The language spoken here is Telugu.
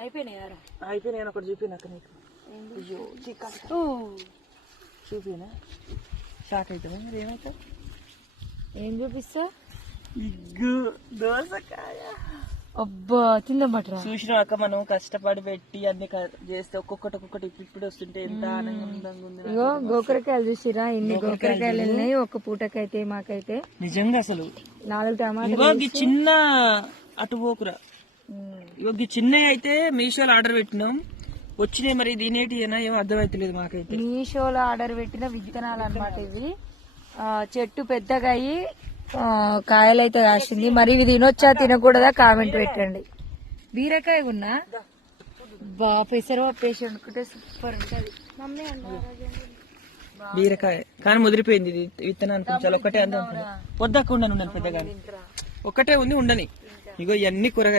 అయిపోయినాయి. ఒకటి చూపినాక నీకు. అయ్యో చూపినా షాక్ అవుతుంది. మరి ఏమైతే ఏం చూపిస్తా? ఇగ్గు దోసకాయ. అబ్బా తిందమ్మట్రా. చూసిన అక్క మనం కష్టపడి పెట్టి అన్ని చేస్తే ఒక్కొక్కటి ఇప్పుడు వస్తుంటే ఎంత ఆనందంగా ఉంది. ఇగో గోకరకాయలు చూసిరా, ఇన్ని గోకరకాయలు వెళ్ళినాయి ఒక్క పూటకైతే. మాకైతే నిజంగా అసలు 4 టమాటాలు చిన్న అటు పోకురా. ఇగో చిన్న అయితే మీషోలో ఆర్డర్ పెట్టినాం, వచ్చినాయి. మరి దీనేటి ఏమో అర్థమైతలేదు మాకైతే. మీషోలో ఆర్డర్ పెట్టిన విత్తనాలు అన్నమాట ఇవి. చెట్టు పెద్దగా అయ్యి కాయలైతే కాసింది. మరి ఇవి తినొచ్చా తినకూడదా కామెంట్ పెట్టండి. బీరకాయ ఉన్నా పెసరపప్పు వేసి వండుకుంటే సూపర్ ఉంటది. బీరకాయ కానీ ముదిరిపోయింది ఇది విత్తనానికి. చాలా ఒక్కటే అంతా పొద్దాక ఉండను పెద్దగా, ఒక్కటే ఉంది ఉండని. ఇగో ఇవన్నీ కూరగాయ